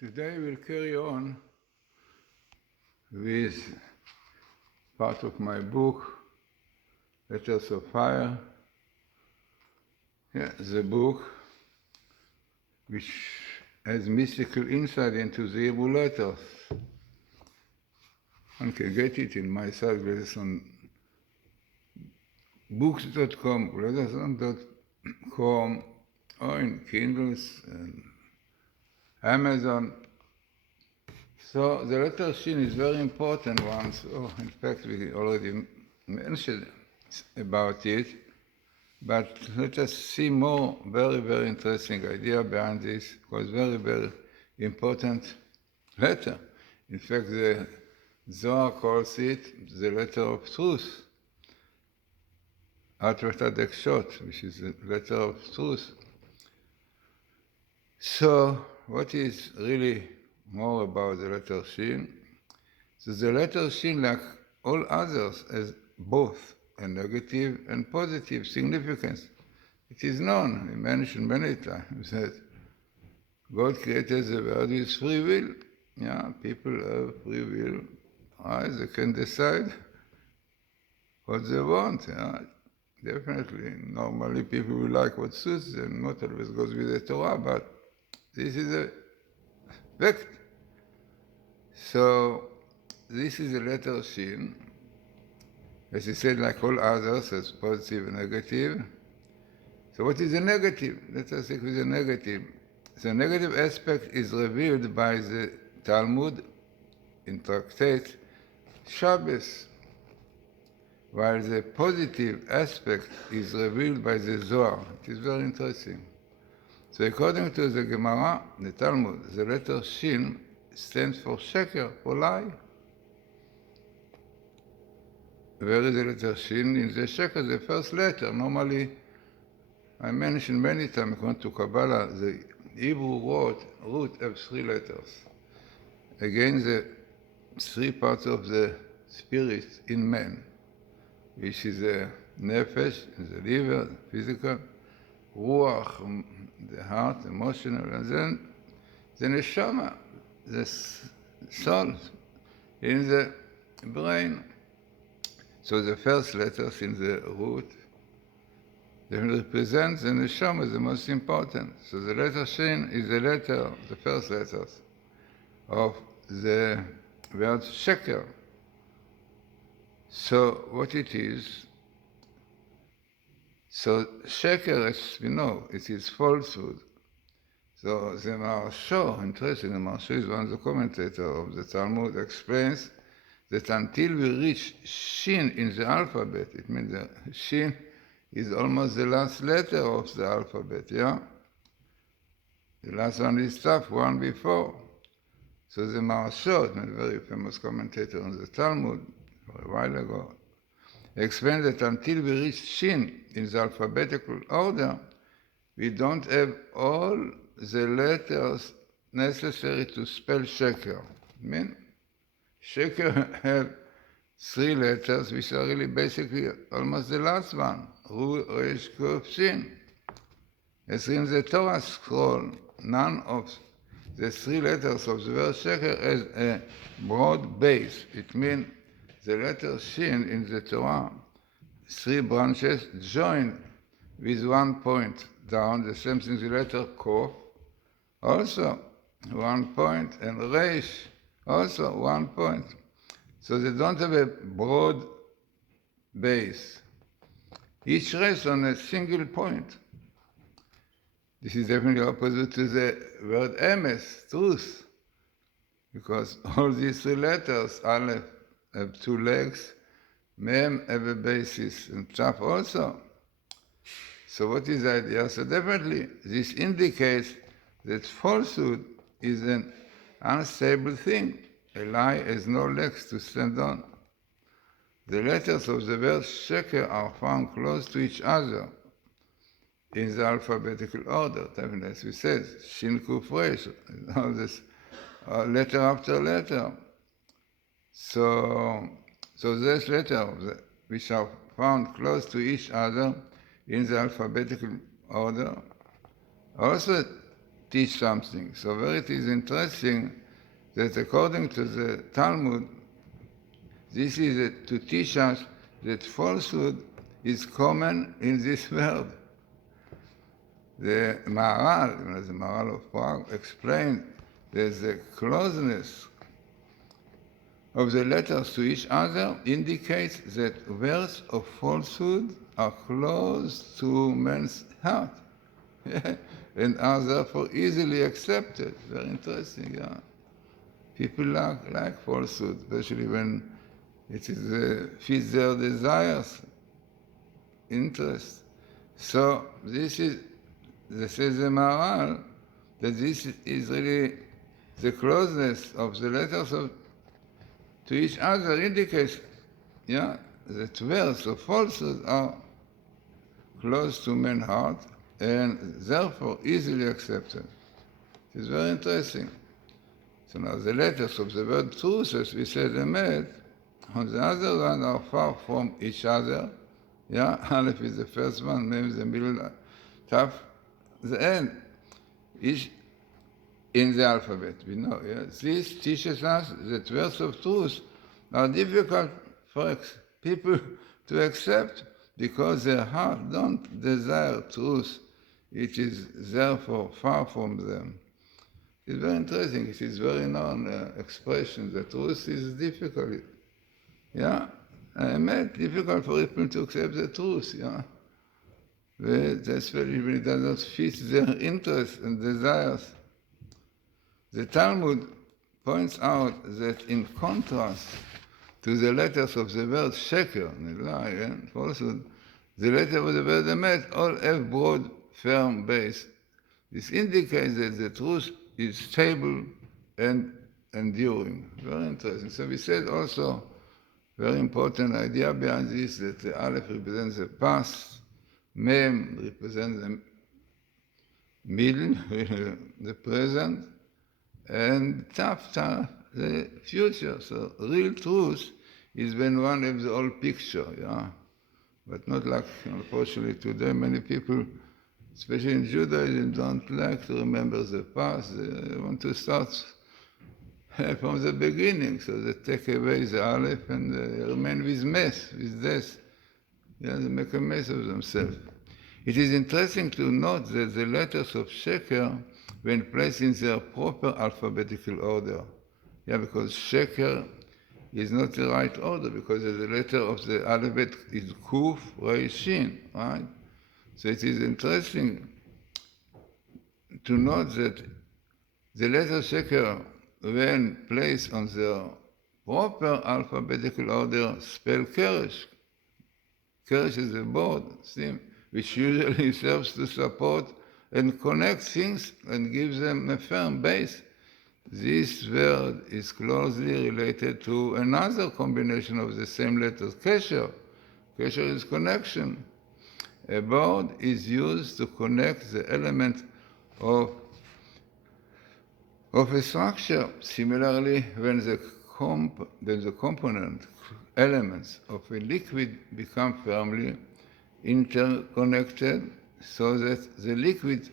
Today we'll carry on with part of my book, Letters of Fire. The book which has mystical insight into the Hebrew letters. One can get it in my site, Glazersn, books.com, glazersn.com, or in Kindles and Amazon. So the letter Sheen is very important one. So in fact, we already mentioned about it. But let us see more very, very interesting idea behind this. It was very, very important letter. In fact, the Zohar calls it the letter of truth. Atvatat Ekshot, which is the letter of truth. So, what is really more about the letter Sheen? So the letter Sheen, like all others, has both a negative and positive significance. It is known, we mentioned many times, that God created the world with free will. Yeah, people have free will. Right? They can decide what they want. Yeah? Definitely. Normally people will like what suits them, not always goes with the Torah, but this is a fact. So, this is a letter Sheen. As he said, like all others, as positive and negative. So what is the negative? Let us stick with the negative. The negative aspect is revealed by the Talmud in tractate Shabbos, while the positive aspect is revealed by the Zohar. It is very interesting. So according to the Gemara, the Talmud, the letter Sheen stands for sheker, for lie. Where is the letter Sheen? In the sheker, the first letter. Normally, I mentioned many times, according to Kabbalah, the Hebrew root has 3 letters. Again, the 3 parts of the spirit in man, which is the nefesh, the liver, physical, ruach, the heart, emotional, and then the neshama, the soul, in the brain. So the first letters in the root, they represent the neshama, the most important. So the letter Sheen is the first letters of the word sheker. So what it is, so sheker, as we know, it is falsehood. So the Maharsha, interesting, the Maharsha is one of the commentators of the Talmud, explains that until we reach Sheen in the alphabet, it means that Sheen is almost the last letter of the alphabet, yeah? The last one is tough, one before. So the Maharsha, a very famous commentator on the Talmud, a while ago, explained that until we reach Sheen in the alphabetical order, we don't have all the letters necessary to spell sheker. I mean, sheker have 3 letters, which are really basically almost the last one. Ru, Resh, Kuf, Shin. As in the Torah scroll, none of the 3 letters of the word sheker has a broad base. It means the letter Shin in the Torah, 3 branches join with 1 point down, the same thing the letter Kof, also 1 point, and Resh, also 1 point. So they don't have a broad base. Each rests on a single point. This is definitely opposite to the word emes, truth, because all these 3 letters, Aleph, have 2 legs, Mem have a basis, and Taf also. So what is the idea? So definitely this indicates that falsehood is an unstable thing. A lie has no legs to stand on. The letters of the word sheker are found close to each other in the alphabetical order. As we said, Shin Kuf Resh, all this letter after letter. So these letters, which are found close to each other in the alphabetical order, also teach something. So where it is interesting that according to the Talmud, this is to teach us that falsehood is common in this world. The Maharal of Prague, explained that the closeness of the letters to each other indicates that words of falsehood are close to man's heart and are therefore easily accepted. Very interesting, yeah. People like falsehood, especially when it fits their desires, interests. So this says the Maharal, that this is really the closeness of the letters to each other indicates, yeah, that words of falsehood are close to man's heart and therefore easily accepted. It is very interesting. So now the letters of the word truth, as we said, emet, on the other one are far from each other. Yeah, Aleph is the first one, Mem is the middle, Taf, the end. Each in the alphabet, we know. Yeah? This teaches us that words of truth are difficult for people to accept because their heart don't desire truth. It is therefore far from them. It's very interesting. It is very known expression that truth is difficult. Yeah, difficult for people to accept the truth. Yeah, especially when it does not fit their interests and desires. The Talmud points out that in contrast to the letters of the word sheker, lie and falsehood, the letter of the word emet all have broad, firm base. This indicates that the truth is stable and enduring. Very interesting. So we said also, very important idea behind this, that the Aleph represents the past, Mem represents the middle, the present, and Taf, the future. So real truth is when one has the whole picture, yeah. But not like, unfortunately, today many people, especially in Judaism, don't like to remember the past. They want to start from the beginning, so they take away the Aleph and they remain with mess, with death. Yeah, they make a mess of themselves. It is interesting to note that the letters of Sheker, when placed in their proper alphabetical order, yeah, because Sheker is not the right order, because the letter of the alphabet is Kuf, Rei, Sheen, right? So it is interesting to note that the letter Sheker, when placed on their proper alphabetical order, spell Keresh. Keresh is a board, which usually serves to support and connect things and gives them a firm base. This word is closely related to another combination of the same letters, Kesher. Kesher is connection. A board is used to connect the element of a structure. Similarly, when the component elements of a liquid become firmly interconnected so that the liquid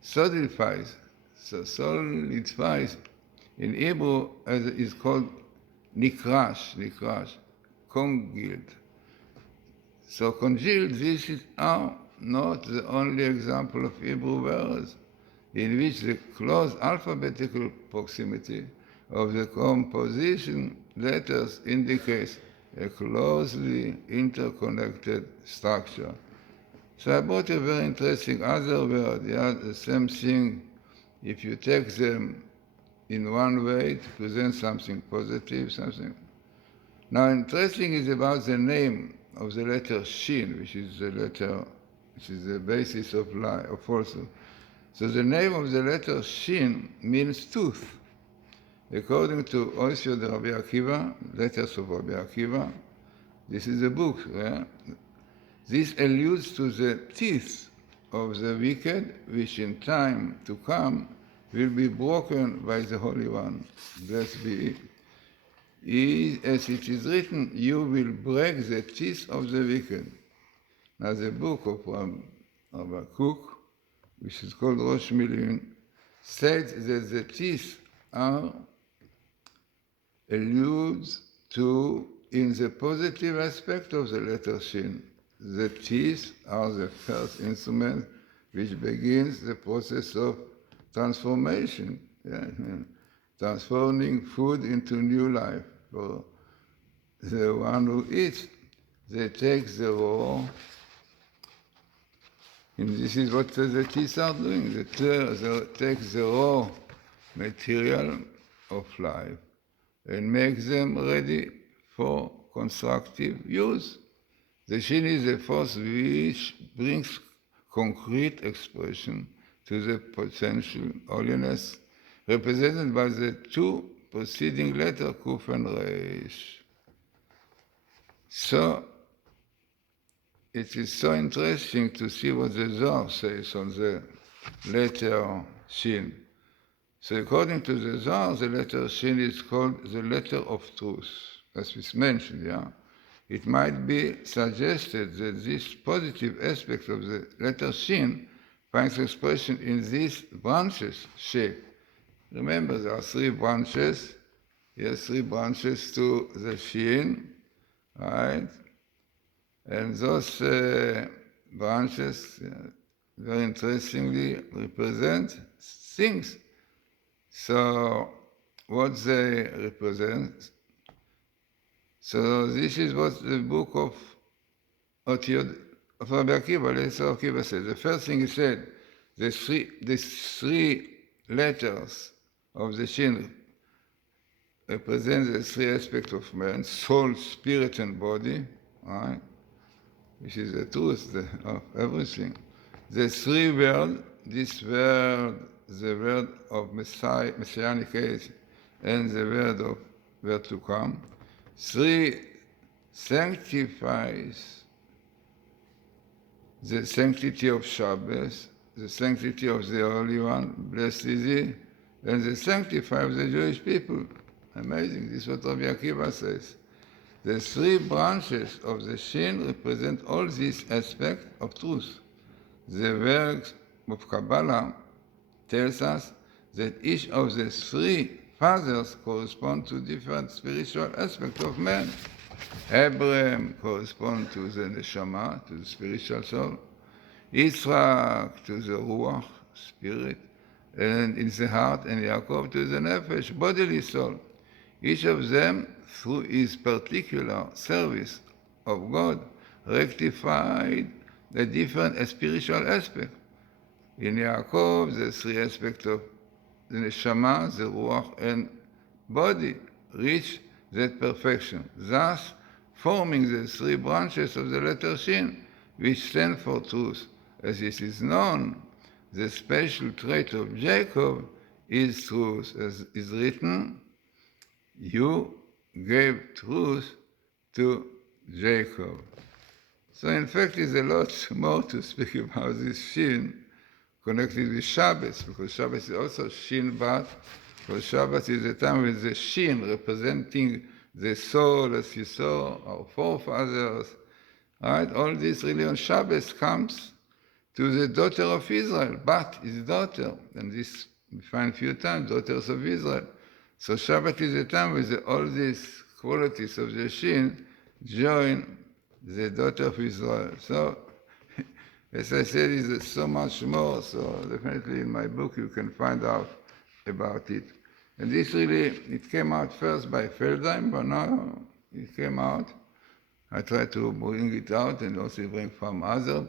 solidifies. So solidifies in Hebrew is called nikrash, congealed. So congealed, this is not the only example of Hebrew words in which the close alphabetical proximity of the composition letters indicates a closely interconnected structure. So I brought a very interesting other word, yeah, the same thing. If you take them in one way to present something positive, something. Now, interesting is about the name of the letter Sheen, which is the basis of lie, of falsehood. So the name of the letter Sheen means tooth. According to Osio de Rabbi Akiva, Letters of Rabbi Akiva, this is a book. Yeah? This alludes to the teeth of the wicked, which in time to come will be broken by the Holy One. Blessed be He. As it is written, you will break the teeth of the wicked. Now the book of Rabbi Cook, which is called Rosh Milim, states that the teeth are alludes to in the positive aspect of the letter Sheen. The teeth are the first instrument which begins the process of transformation, transforming food into new life. For the one who eats, they take the raw, and this is what the teeth are doing. They take the raw material of life and make them ready for constructive use. The Sheen is a force which brings concrete expression to the potential holiness represented by the two preceding letters, Kuf and Reish. So, it is so interesting to see what the Zohar says on the letter Sheen. So according to the Zohar, the letter Sheen is called the letter of truth, as was mentioned, It might be suggested that this positive aspect of the letter Sheen finds expression in these branches shape. Remember, there are three branches. Yes, three branches to the Sheen, right? And those branches, very interestingly, represent things. So, what they represent. So, this is what the book of Rabbi Akiva, Lezer Akiva said. The first thing he said, the three letters of the Sheen represent the three aspects of man: soul, spirit, and body, right? Which is the truth of everything. The three words, this word, the word of Messianic age, and the word of word to come. Three sanctifies the sanctity of Shabbos, the sanctity of the Holy One, blessed is He, and the sanctifier of the Jewish people. Amazing, this is what Rabbi Akiva says. The three branches of the Sheen represent all these aspects of truth. The works of Kabbalah tells us that each of the three fathers correspond to different spiritual aspects of man. Abraham corresponds to the neshama, to the spiritual soul. Yitzchak to the ruach, spirit, and in the heart, and Yaakov to the nefesh, bodily soul. Each of them, through his particular service of God, rectified the different spiritual aspects. In Yaakov, the three aspects of the neshama, the ruach, and body reach that perfection, thus forming the three branches of the letter Sheen, which stand for truth. As it is known, the special trait of Jacob is truth, as is written, you gave truth to Jacob. So in fact, there's a lot more to speak about this Sheen connected with Shabbos, because Shabbos is also Sheen Bat, because Shabbos is the time when the Sheen representing the soul, as you saw, our forefathers, right? All this really on Shabbos comes to the daughter of Israel. Bat is daughter, and this we find a few times, daughters of Israel. So Shabbat is the time when all these qualities of the Sheen join the daughter of Israel. So, as I said, there's so much more, so definitely in my book you can find out about it. And this really, it came out first by Feldheim, but now it came out. I try to bring it out and also bring from other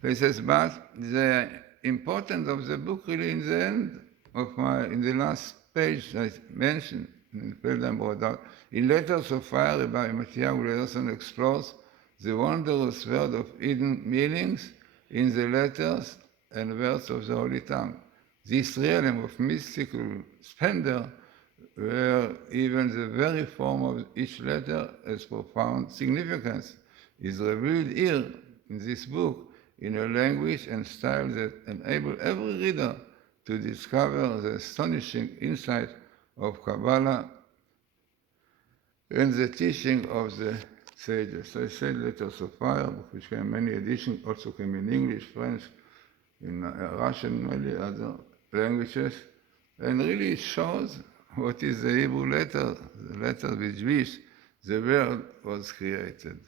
places, but the importance of the book really in the end of in the last page I mentioned, in Feldheim brought out, in Letters of Fire, Rabbi Matityahu Glazersn explores the wondrous word of hidden meanings in the letters and words of the Holy Tongue. This realm of mystical splendor, where even the very form of each letter has profound significance, is revealed here in this book in a language and style that enable every reader to discover the astonishing insight of Kabbalah and the teaching of the sages. So I said Letters of Fire, which came in many editions, also came in English, French, in Russian, many other languages, and really it shows what is the Hebrew letter, the letter with which the world was created.